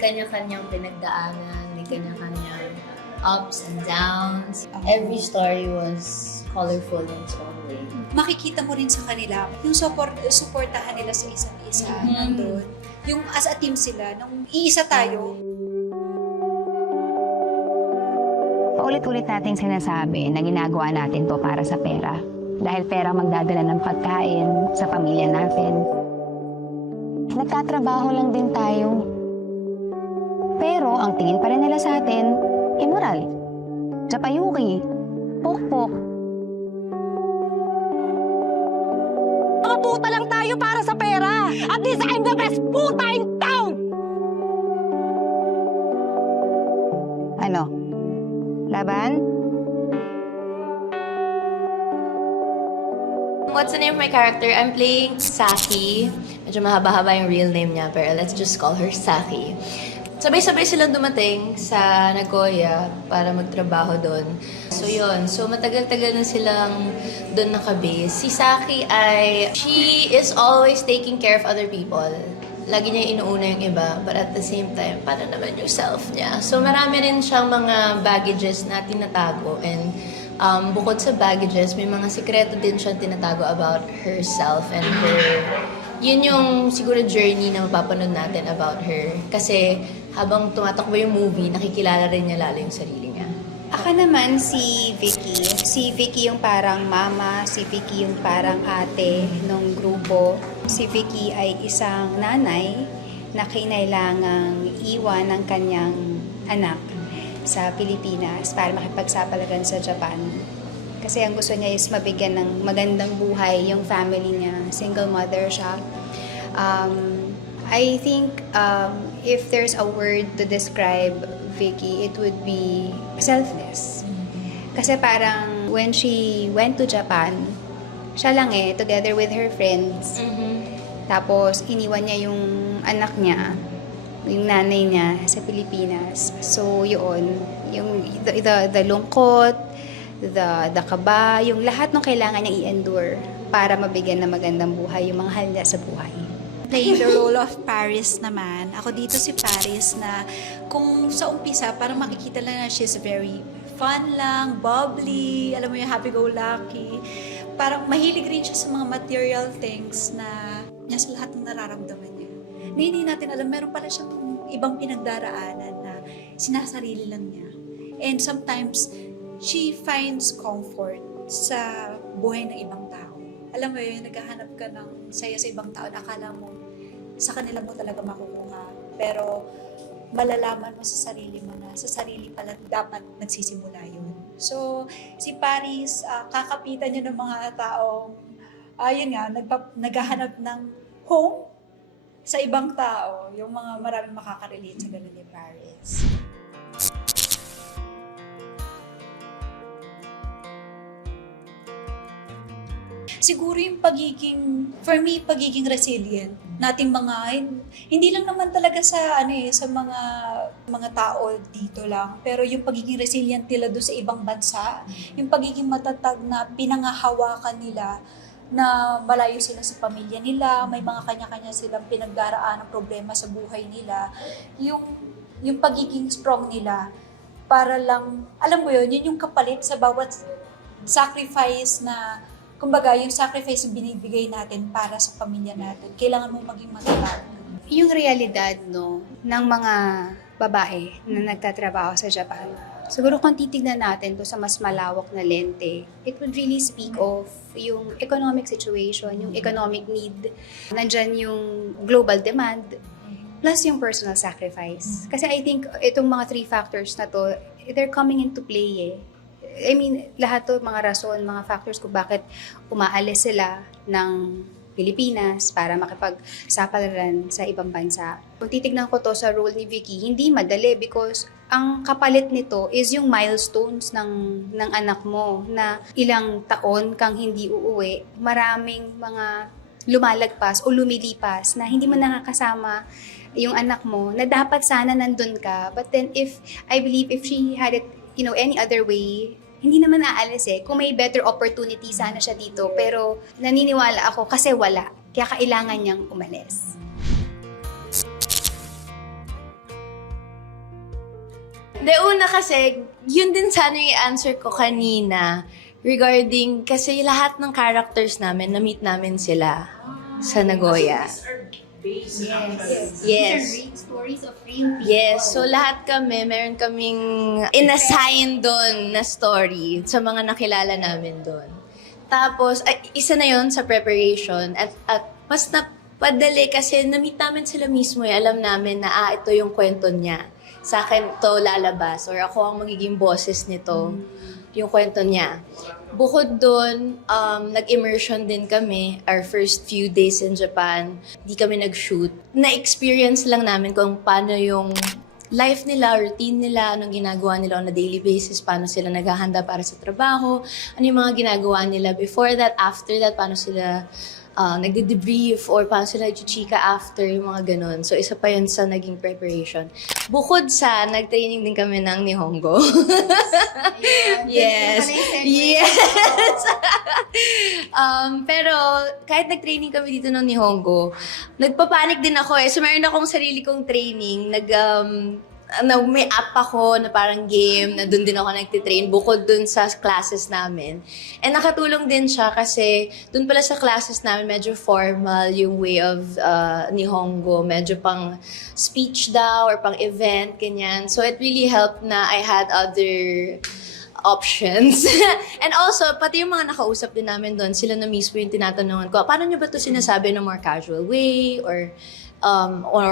kanya-kanyang pinagdaanan, may kanya-kanyang ups and downs. Every story was colorful in its own way. Makikita mo rin sa kanila, yung supportahan nila sa isa't isa, nandun. Yung as a team sila, nung iisa tayo. Paulit-ulit nating sinasabi na ginagawa natin to para sa pera. Dahil pera magdadala ng pagkain sa pamilya natin. Nagtatrabaho lang din tayo. Pero ang tingin pa rin nila sa atin, immoral. Japayuki. Pokpok. Mga puta lang tayo para sa pera! At least I'm the best puta in town! Ano? Laban? What's the name of my character? I'm playing Saki. Medyo mahaba-haba yung real name niya, pero let's just call her Saki. Sabay-sabay silang dumating sa Nagoya para magtrabaho doon. So yun, so matagal-tagal na silang doon nakabase. Si Saki she is always taking care of other people. Lagi niya inuuna yung iba, but at the same time, para naman yung self niya. So marami rin siyang mga baggages na tinatago, and bukod sa baggages, may mga sikreto din siyang tinatago about herself and her. Yun yung siguro journey na mapapanood natin about her. Kasi habang tumatakbo yung movie, nakikilala rin niya lalo yung sarili niya. Ako naman si Vicky. Si Vicky yung parang mama, si Vicky yung parang ate nung grupo. Si Vicky ay isang nanay na kinailangang iwan ng kanyang anak sa Pilipinas para makipagsapalagan sa Japan. Kasi ang gusto niya is mabigyan ng magandang buhay yung family niya. Single mother siya. I think if there's a word to describe Vicky, it would be selfless. Kasi parang when she went to Japan, siya lang together with her friends. Tapos iniwan niya yung anak niya, yung nanay niya sa Pilipinas. So yun, yung the lungkot, the kaba, yung lahat ng kailangan niya i-endure para mabigyan ng magandang buhay yung mga mahal niya sa buhay. Playing the role of Paris naman. Ako dito si Paris na kung sa umpisa, parang makikita lang na she's very fun lang, bubbly, alam mo yung happy-go-lucky. Parang mahilig rin siya sa mga material things na niya sa lahat ng nararamdaman niya. Na hindi natin alam, meron pala siyang ibang pinagdaraanan na sinasarili lang niya. And sometimes, she finds comfort sa buhay ng ibang tao. Alam mo yun, naghahanap ka ng saya sa ibang tao, akala mo, sa kanila mo talaga makukuha. Pero, malalaman mo sa sarili mo na, sa sarili pala dapat nagsisimula yun. So, si Paris, kakapitan niya ng mga taong, ayun nga, naghahanap ng home sa ibang tao. Yung mga maraming makakarelate sa ganun ni Paris. Siguro yung pagiging resilient nating mga, hindi lang naman talaga sa sa mga tao dito lang, pero yung pagiging resilient nila doon sa ibang bansa, yung pagiging matatag na pinangahawakan nila na malayo sila sa pamilya nila, may mga kanya-kanya silang pinagdaraan ng problema sa buhay nila, yung pagiging strong nila para lang, alam mo yun yung kapalit sa bawat sacrifice na, kumbaga, yung sacrifice na binibigay natin para sa pamilya natin, kailangan mo maging matatag. Yung realidad ng mga babae na nagtatrabaho sa Japan, siguro kung titignan natin to sa mas malawak na lente, it would really speak of yung economic situation, yung economic need, nandyan yung global demand, plus yung personal sacrifice. Kasi I think itong mga three factors na to, they're coming into play I mean, lahat to mga rason, mga factors kung bakit umaalis sila ng Pilipinas para makipagsapalaran sa ibang bansa. Kung titignan ko to sa role ni Vicky, hindi madali because ang kapalit nito is yung milestones ng anak mo na ilang taon kang hindi uuwi, maraming mga lumalagpas o lumilipas na hindi mo nakakasama yung anak mo na dapat sana nandun ka. But then I believe if she had it any other way, hindi naman aalis Kung may better opportunity, sana siya dito. Pero naniniwala ako kasi wala. Kaya kailangan niyang umalis. De una kasi, yun din sana yung answer ko kanina regarding kasi lahat ng characters namin, na-meet namin sila sa Nagoya. Yes. Stories of real people. Yes, so lahat kami, meron kaming inassign doon na story sa mga nakilala namin doon. Tapos, isa na yon sa preparation at mas napadali kasi na-meet namin sila mismo eh. Alam namin na ito yung kwento niya. Sa akin to lalabas or ako ang magiging boses nito. Yung kwento niya. Bukod doon, nag-immersion din kami our first few days in Japan. Di kami nag-shoot. Na-experience lang namin kung paano yung life nila, routine nila, anong ginagawa nila on a daily basis, paano sila naghahanda para sa trabaho, ano yung mga ginagawa nila before that, after that, paano sila nagde-debrief or paano sila nagchichika after, yung mga ganun. So, isa pa yun sa naging preparation. Bukod sa, nag-training din kami ng Nihongo. Yes. Yes. Pero, kahit nag-training kami dito ng Nihongo, nagpapanik din ako eh. So, meron akong sarili kong training. May app ako na parang game na doon din ako nagtitrain bukod doon sa classes namin. And nakatulong din siya kasi doon pala sa classes namin medyo formal yung way of Nihongo. Medyo pang speech daw or pang event, ganyan. So it really helped na I had other options. And also, pati yung mga nakausap din namin doon, sila na mismo yung tinatanungan ko, paano nyo ba ito sinasabi ng more casual way or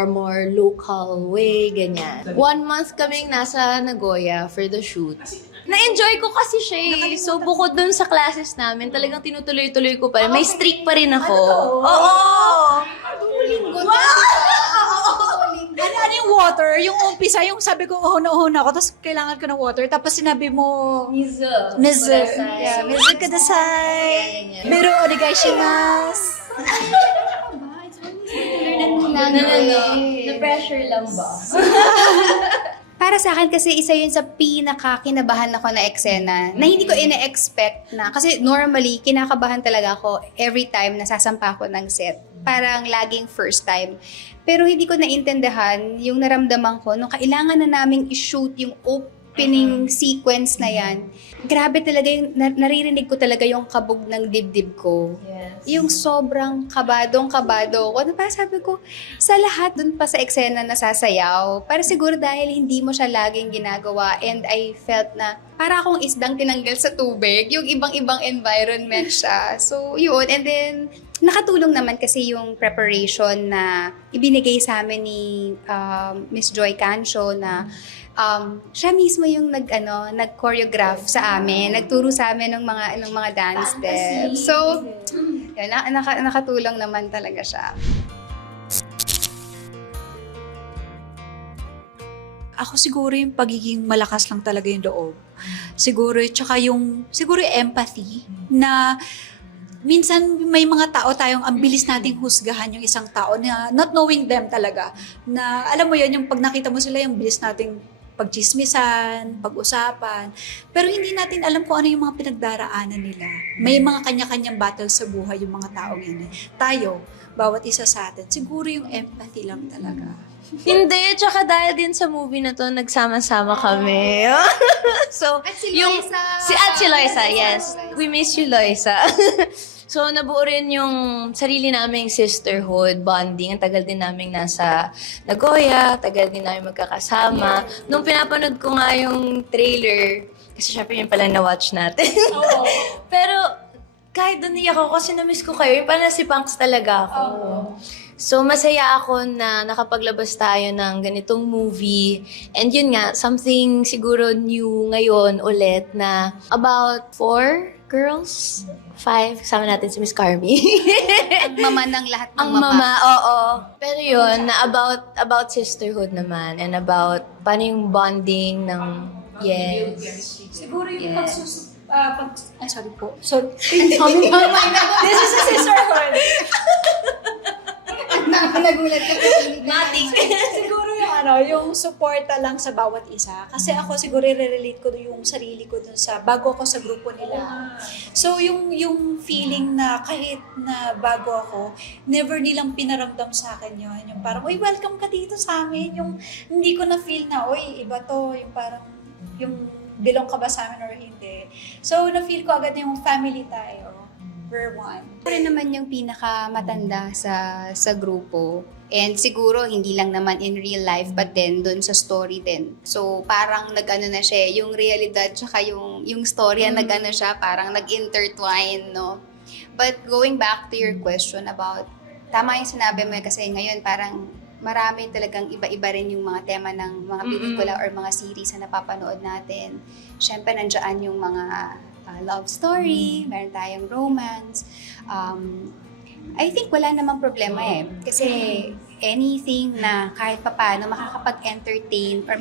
more local way, ganyan. 1 month kaming nasa Nagoya for the shoot. Na-enjoy ko kasi siya eh. So, bukod dun sa classes namin, talagang tinutuloy-tuloy ko pa rin. May streak pa rin ako. Oo! Ano yung water? Yung umpisa, yung sabi ko, uhon ako, tapos kailangan ko ng water. Tapos sinabi mo, Mizu. Yeah, Mizu kudasai. Meru onegaishimasu. Na-pressure lang ba? Para sa akin kasi isa yun sa pinaka-kinabahan ako na eksena na hindi ko ina-expect na. Kasi normally, kinakabahan talaga ako every time nasasampa ako ng set. Parang laging first time. Pero hindi ko naintindihan yung naramdaman ko nung kailangan na naming i-shoot yung opening sequence na yan. Grabe talaga yung naririnig ko talaga yung kabog ng dibdib ko. Yes. Yung sobrang kabadong-kabado ko. Parang sabi ko, sa lahat dun pa sa eksena na sasayaw, para siguro dahil hindi mo siya laging ginagawa and I felt na para akong isdang tinanggal sa tubig, yung ibang-ibang environment siya. So, yun. And then, nakatulong naman kasi yung preparation na ibinigay sa amin ni Miss Joy Cancio na siya mismo yung nag-choreograph sa amin, nagturo sa amin ng mga dance steps. So, yun, nakatulong naman talaga siya. Ako siguro yung pagiging malakas lang talaga yung loob. Siguro yung empathy na minsan may mga tao tayong ang bilis nating husgahan yung isang tao na not knowing them talaga. Na alam mo yun, yung pag nakita mo sila, yung bilis nating pagchismisan, pag-usapan. Pero hindi natin alam kung ano yung mga pinagdaraanan nila. May mga kanya-kanyang battle sa buhay yung mga taong yun. Tayo, bawat isa sa atin, siguro yung empathy lang talaga. Hindi, tsaka dahil din sa movie na to, nagsama-sama kami. So, At si Loisa. Si Loisa, yes. We miss you, Loisa. So, nabuo rin yung sarili naming sisterhood, bonding. Ang tagal din naming nasa Nagoya, tagal din namin magkakasama. Nung pinapanood ko nga yung trailer, kasi syempre yun pala na-watch natin. Pero, kahit doon niya ako, kasi na-miss ko kayo, yung pala si Punks talaga ako. So, masaya ako na nakapaglabas tayo ng ganitong movie. And yun nga, something siguro new ngayon ulit na about 4 girls, 5, kasama natin si Miss Carmi. Ang mama ng lahat ng Ang mama, oo. Pero yun, na about sisterhood naman and about paano yung bonding ng, yes. Siguro yung sorry po. This is a sisterhood. Nagulat ka. Matik. Siguro yung yung suporta lang sa bawat isa. Kasi ako siguro i-relate ko yung sarili ko dun sa bago ako sa grupo nila. So yung feeling na kahit na bago ako, never nilang pinaramdam sa akin yun. Yung parang, uy, welcome ka dito sa amin. Yung hindi ko na feel na, uy, iba to. Yung parang, yung belong ka ba sa amin or hindi. So na-feel ko agad yung family tayo. We're one. Ako rin naman yung pinakamatanda sa grupo. And siguro, hindi lang naman in real life, but then dun sa story din. So, parang nag-ano na siya, yung realidad tsaka yung storya, nag-ano siya, parang nag-intertwine, no? But going back to your question about, tama yung sinabi mo kasi ngayon parang marami talagang iba-iba rin yung mga tema ng mga pelikula or mga series na napapanood natin. Siyempre, nandiyan yung mga love story, meron tayong romance. I think wala namang problema kasi anything na kahit papaano makakapag-entertain or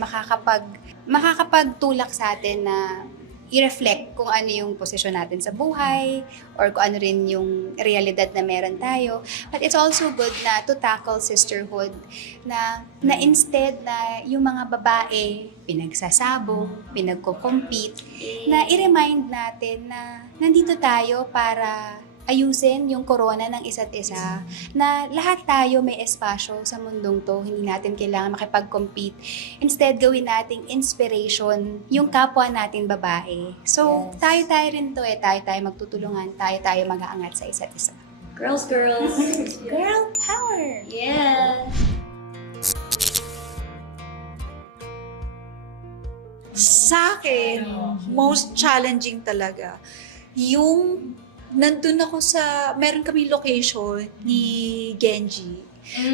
makakapagtulak sa atin na i-reflect kung ano yung posisyon natin sa buhay or kung ano rin yung realidad na meron tayo. But it's also good na to tackle sisterhood na instead na yung mga babae pinagsasabong, pinagko-compete, na i-remind natin na nandito tayo para ayusin yung corona ng isa't isa, na lahat tayo may espasyo sa mundong to, hindi natin kailangan makipag-compete. Instead, gawin nating inspiration yung kapwa natin babae. So, tayo-tayo rin to tayo-tayo magtutulungan, tayo-tayo mag-aangat sa isa't isa. Girls. Girl power! Yeah. Sa akin, most challenging talaga, yung nandun ako meron kami location ni Genji.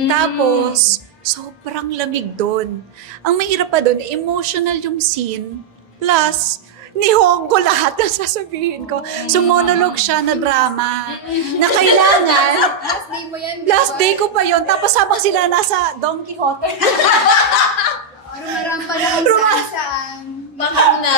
Tapos, sobrang lamig doon. Ang mahirap pa doon, emotional yung scene, plus, nihongo lahat ang sasabihin ko. So, monologue siya na drama, na kailangan, Last day mo yan, last day ko pa yon. Tapos habang sila nasa Don Quixote, Rumarampa na kung saan. Bakit na?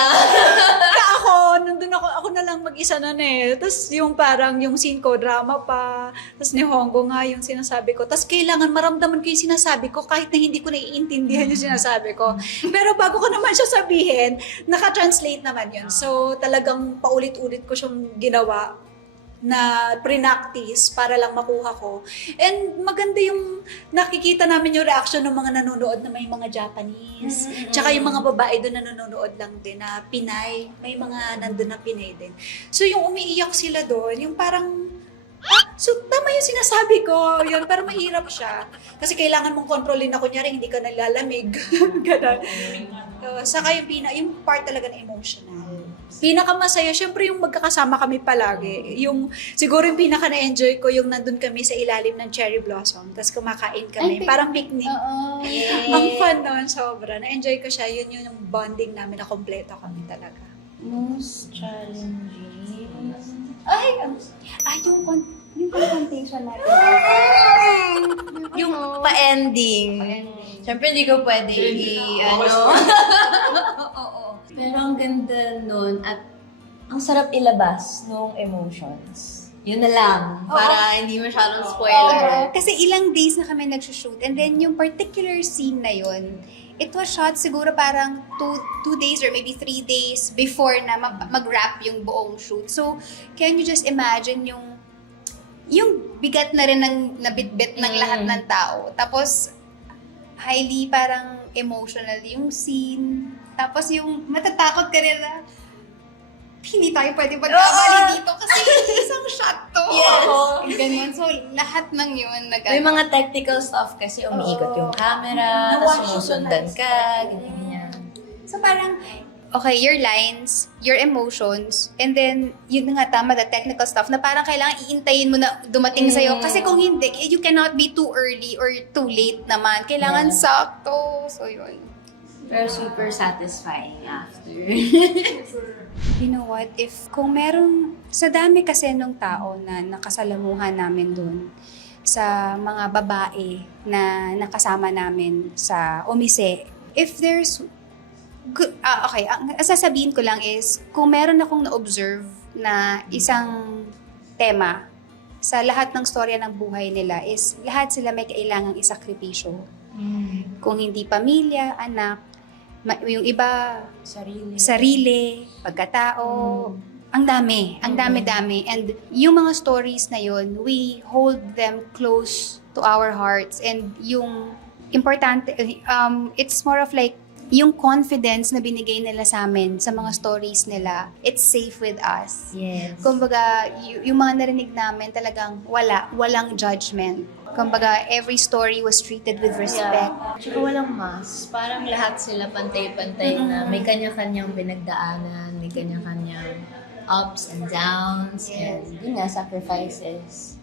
nandun ako na lang mag-isa na Tapos yung parang yung scene ko, drama pa. Tapos ni Hongo nga yung sinasabi ko. Tapos kailangan maramdaman ko yung sinasabi ko kahit na hindi ko naiintindihan yung sinasabi ko. Pero bago ko naman siya sabihin, naka-translate naman yun. So talagang paulit-ulit ko siyang ginawa na pre-practice para lang makuha ko. And maganda yung nakikita namin yung reaction ng mga nanonood na may mga Japanese. Tsaka yung mga babae doon na nanonood lang din na Pinay. May mga nandun na Pinay din. So yung umiiyak sila doon, yung parang, so tama yung sinasabi ko. Yun, pero mahirap siya. Kasi kailangan mong kontrolin na kunyari hindi ka nalalamig. Ganun. Saka yung part talaga na emotional. Pinakamasaya, syempre yung magkakasama kami palagi. Yung, siguro yung pinaka na-enjoy ko, yung nandun kami sa ilalim ng cherry blossom, tapos kumakain kami, parang picnic. Ang fun nun, sobra. Na-enjoy ko siya, yun yung bonding namin na kompleto kami talaga. Most challenging. Yung confrontation natin. Yung pa-ending. Siyempre, hindi ko pwede Oo. Pero ang ganda nun at ang sarap ilabas nung emotions. Yun na lang. Para hindi masyadong spoiler. Kasi ilang days na kami nagsushoot. And then yung particular scene na yun, it was shot siguro parang 2 days or maybe 3 days before na mag-wrap yung buong shoot. So, can you just imagine yung bigat na rin ng nabitbit ng lahat ng tao. Tapos, highly parang emotional yung scene. Tapos yung matatakot ka rin na hindi tayo pwede magkamali dito kasi isang shot to. Yes. Ganyan. So, lahat ng yun May mga technical stuff kasi umiikot yung camera, tapos sumusundan ka, ganyan. So parang, okay, your lines, your emotions, and then, yun nga tama, the technical stuff, na parang kailangan iintayin mo na dumating sa'yo. Kasi kung hindi, you cannot be too early or too late naman. Kailangan sakto. So, yun. Pero super satisfying after. You know what? Kung merong, sa dami kasi nung tao na nakasalamuhan namin dun, sa mga babae na nakasama namin sa Omise, if there's okay, ang sasabihin ko lang is, kung meron akong na-observe na isang tema sa lahat ng storya ng buhay nila is, lahat sila may kailangang isakripisyo. Kung hindi pamilya, anak, yung iba, Sarili. sarili, pagkatao, ang dami. And yung mga stories na yun, we hold them close to our hearts. And yung importante, it's more of like, yung confidence na binigay nila sa amin sa mga stories nila, it's safe with us. Yes. Kumbaga, yung mga narinig namin talagang walang judgment. Kumbaga, every story was treated with respect. Yeah. Tsaka walang mas. Parang lahat sila pantay-pantay na may kanya-kanyang pinagdaanan, may kanya-kanyang ups and downs, and yun nga, sacrifices.